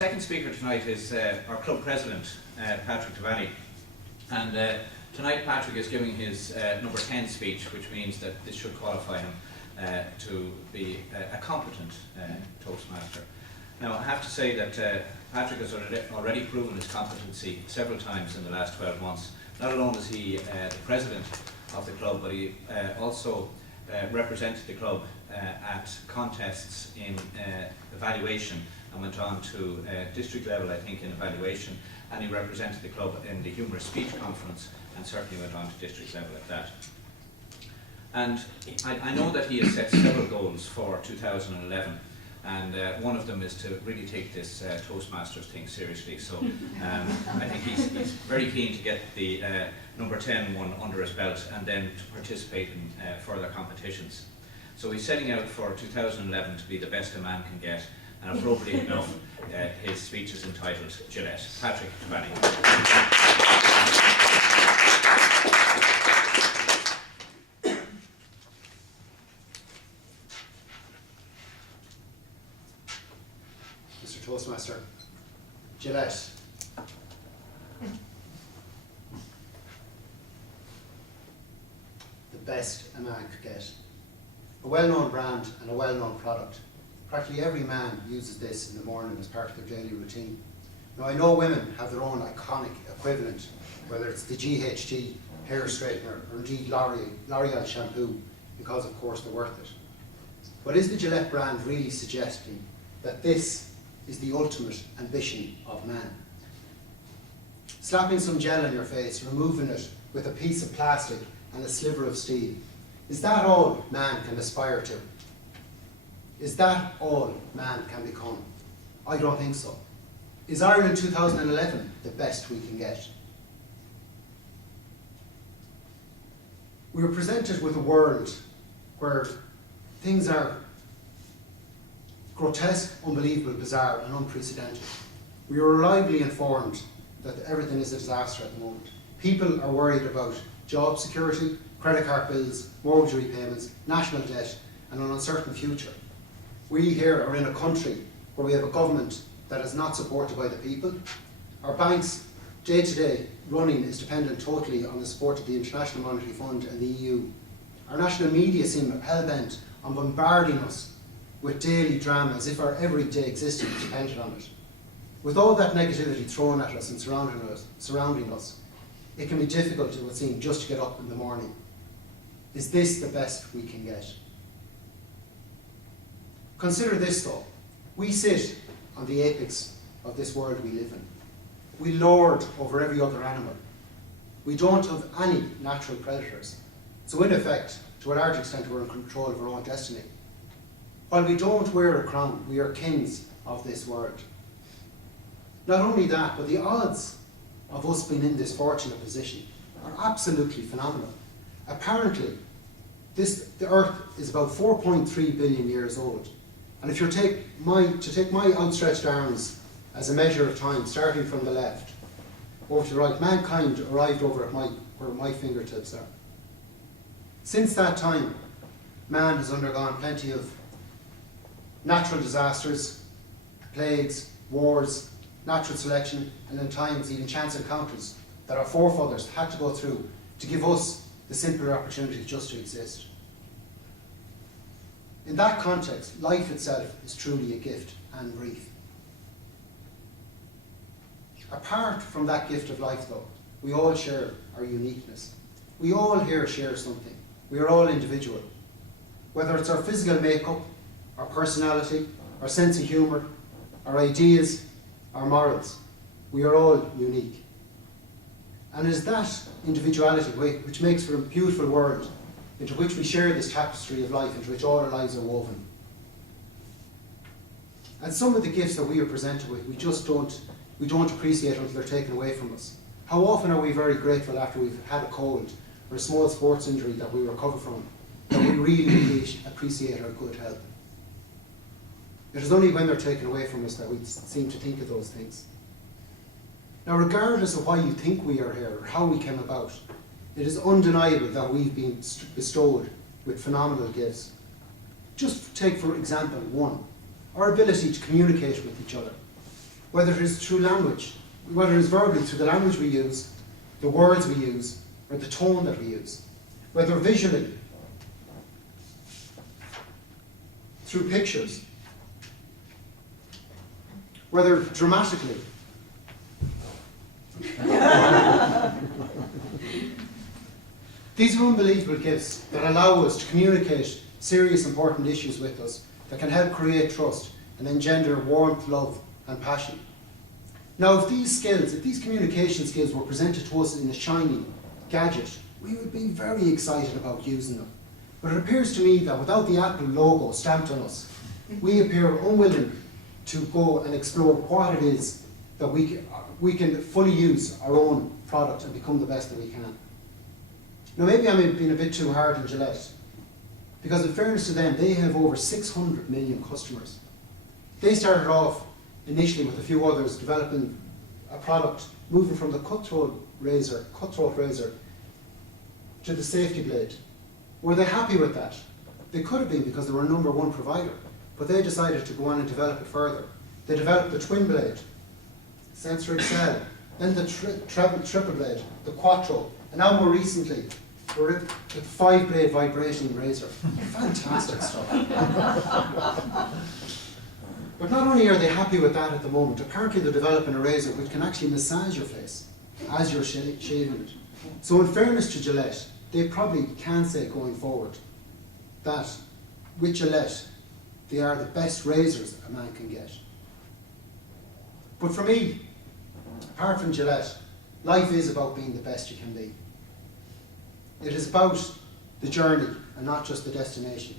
Second speaker tonight is our club president, Patrick Devaney, and tonight Patrick is giving his number 10 speech, which means that this should qualify him to be a competent Toastmaster. Now I have to say that Patrick has already proven his competency several times in the last 12 months. Not alone is he the president of the club, but he also represented the club at contests in evaluation and went on to district level, I think, in evaluation, and he represented the club in the Humorous Speech Conference and certainly went on to district level at that. And I know that he has set several goals for 2011, and one of them is to really take this Toastmasters thing seriously. So I think he's very keen to get the number 10 one under his belt and then to participate in further competitions. So he's setting out for 2011 to be the best a man can get, and appropriately enough, his speech is entitled Gillette. Patrick Devaney. Mr. Toastmaster, Gillette. The best a man could get. A well-known brand and a well-known product. Practically every man uses this in the morning as part of their daily routine. Now I know women have their own iconic equivalent, whether it's the GHD hair straightener or indeed L'Oreal shampoo, because of course they're worth it. But is the Gillette brand really suggesting that this is the ultimate ambition of man? Slapping some gel on your face, removing it with a piece of plastic and a sliver of steel, is that all man can aspire to? Is that all man can become? I don't think so. Is Ireland 2011 the best we can get? We are presented with a world where things are grotesque, unbelievable, bizarre and unprecedented. We are reliably informed that everything is a disaster at the moment. People are worried about job security, credit card bills, mortgage repayments, national debt and an uncertain future. We here are in a country where we have a government that is not supported by the people. Our banks, day to day running is dependent totally on the support of the International Monetary Fund and the EU. Our national media seem hell-bent on bombarding us with daily drama as if our everyday existence depended on it. With all that negativity thrown at us and surrounding us, it can be difficult, it would seem, just to get up in the morning. Is this the best we can get? Consider this though, we sit on the apex of this world we live in. We lord over every other animal. We don't have any natural predators. So in effect, to a large extent, we're in control of our own destiny. While we don't wear a crown, we are kings of this world. Not only that, but the odds of us being in this fortunate position are absolutely phenomenal. Apparently, the Earth is about 4.3 billion years old. And if you take my outstretched arms as a measure of time, starting from the left over to the right, mankind arrived over at where my fingertips are. Since that time, man has undergone plenty of natural disasters, plagues, wars, natural selection, and in times even chance encounters that our forefathers had to go through to give us the simpler opportunity just to exist. In that context, life itself is truly a gift and brief. Apart from that gift of life though, we all share our uniqueness. We all here share something. We are all individual. Whether it's our physical makeup, our personality, our sense of humour, our ideas, our morals, we are all unique. And it is that individuality which makes for a beautiful world into which we share this tapestry of life, into which all our lives are woven. And some of the gifts that we are presented with, we don't appreciate until they're taken away from us. How often are we very grateful after we've had a cold or a small sports injury that we recover from, that we really appreciate our good health. It is only when they're taken away from us that we seem to think of those things. Now, regardless of why you think we are here or how we came about, it is undeniable that we've been bestowed with phenomenal gifts. Just take, for example, one, our ability to communicate with each other. whether it is through language, whether it is verbally through the language we use, the words we use, or the tone that we use, whether visually, through pictures, whether dramatically. These are unbelievable gifts that allow us to communicate serious, important issues with us, that can help create trust and engender warmth, love, and passion. Now, if these skills, if these communication skills were presented to us in a shiny gadget, we would be very excited about using them. But it appears to me that without the Apple logo stamped on us, we appear unwilling to go and explore what it is that we can fully use our own product and become the best that we can. Now, maybe I'm being a bit too hard on Gillette, because in fairness to them, they have over 600 million customers. They started off initially with a few others developing a product, moving from the cutthroat razor to the safety blade. Were they happy with that? They could have been, because they were a #1 provider, but they decided to go on and develop it further. They developed the twin blade, Sensor Excel, then the triple blade, the Quattro, and now more recently, we're at the 5-blade vibrating razor. Fantastic stuff. But not only are they happy with that at the moment, apparently they're developing a razor which can actually massage your face as you're shaving it. So in fairness to Gillette, they probably can say going forward that with Gillette, they are the best razors a man can get. But for me, apart from Gillette, life is about being the best you can be. It is about the journey and not just the destination.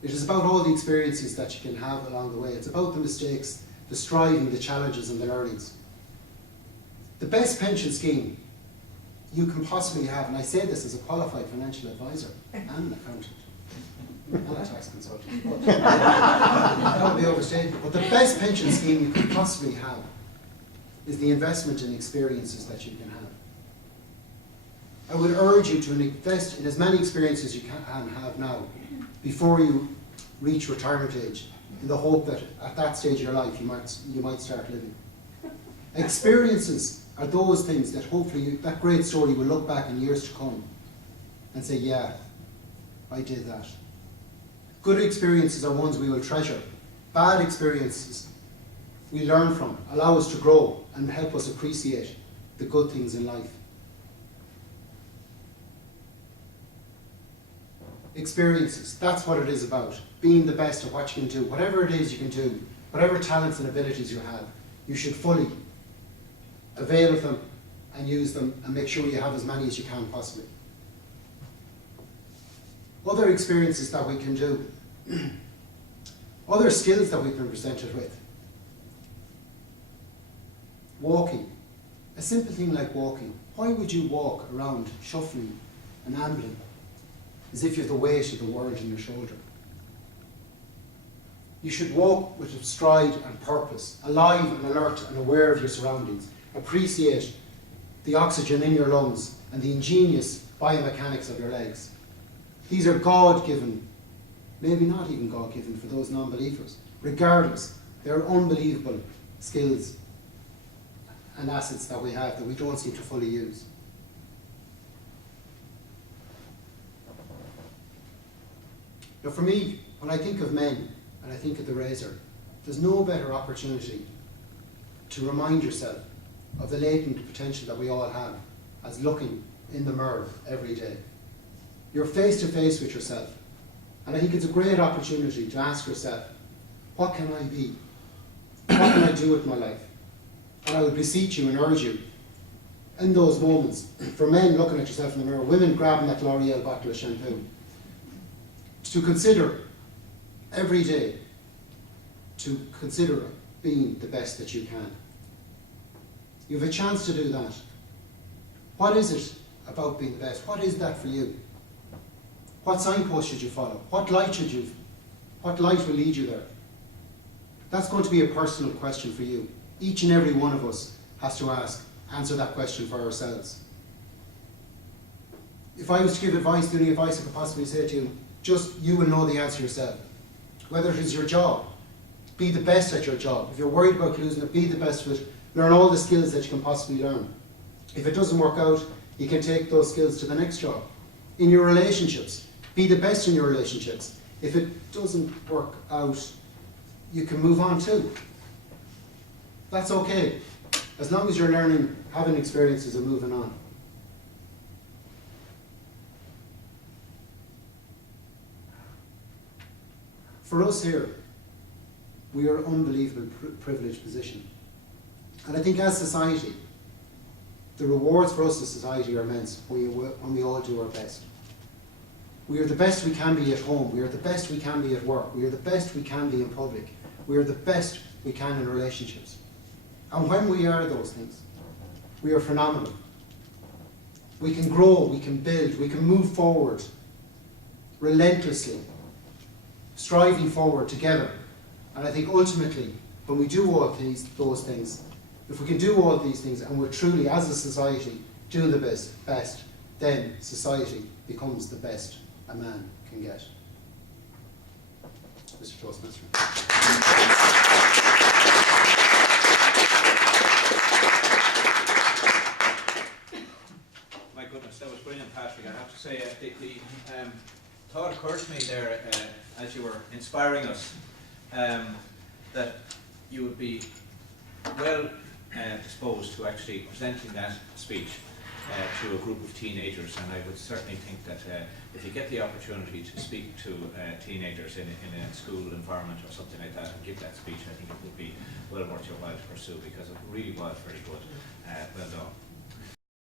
It is about all the experiences that you can have along the way. It's about the mistakes, the striving, the challenges and the learnings. The best pension scheme you can possibly have, and I say this as a qualified financial advisor and an accountant and a tax consultant, but that would be overstated. But the best pension scheme you could possibly have is the investment in experiences that you can have. I would urge you to invest in as many experiences you can have now before you reach retirement age, in the hope that at that stage of your life you might start living. Experiences are those things that hopefully that great story will look back in years to come and say, yeah, I did that. Good experiences are ones we will treasure. Bad experiences we learn from, allow us to grow and help us appreciate the good things in life. Experiences, that's what it is about. Being the best at what you can do. Whatever it is you can do, whatever talents and abilities you have, you should fully avail of them and use them and make sure you have as many as you can possibly. Other experiences that we can do. Other skills that we've been presented with. Walking. A simple thing like walking. Why would you walk around shuffling and ambling as if you have the weight of the world on your shoulder? You should walk with a stride and purpose, alive and alert and aware of your surroundings. Appreciate the oxygen in your lungs and the ingenious biomechanics of your legs. These are God-given, maybe not even God-given for those non-believers. Regardless, they're unbelievable skills and assets that we have that we don't seem to fully use. Now for me, when I think of men and I think of the razor, there's no better opportunity to remind yourself of the latent potential that we all have as looking in the mirror every day. You're face to face with yourself, and I think it's a great opportunity to ask yourself, what can I be? What can I do with my life? And I would beseech you and urge you in those moments, for men looking at yourself in the mirror, women grabbing that L'Oreal bottle of shampoo, to consider every day, to consider being the best that you can. You have a chance to do that. What is it about being the best? What is that for you? What signpost should you follow? What light will lead you there? That's going to be a personal question for you. Each and every one of us has to answer that question for ourselves. If I was to give advice, the only advice I could possibly say to you, just you will know the answer yourself. Whether it is your job, be the best at your job. If you're worried about losing it, be the best at it. Learn all the skills that you can possibly learn. If it doesn't work out, you can take those skills to the next job. In your relationships, be the best in your relationships. If it doesn't work out, you can move on too. That's okay, as long as you're learning, having experiences and moving on. For us here, we are in an unbelievable privileged position. And I think as society, the rewards for us as society are immense when we all do our best. We are the best we can be at home. We are the best we can be at work. We are the best we can be in public. We are the best we can in relationships. And when we are those things, we are phenomenal. We can grow, we can build, we can move forward relentlessly, striving forward together. And I think ultimately, when we do all those things, if we can do all these things and we're truly, as a society, doing the best, then society becomes the best a man can get. Mr. Toastmaster. My goodness, that was brilliant, Patrick. I have to say, the thought occurred to me there as you were inspiring us, that you would be well disposed to actually presenting that speech to a group of teenagers, and I would certainly think that if you get the opportunity to speak to teenagers in a school environment or something like that and give that speech, I think it would be well worth your while to pursue, because it really was very good. Well done.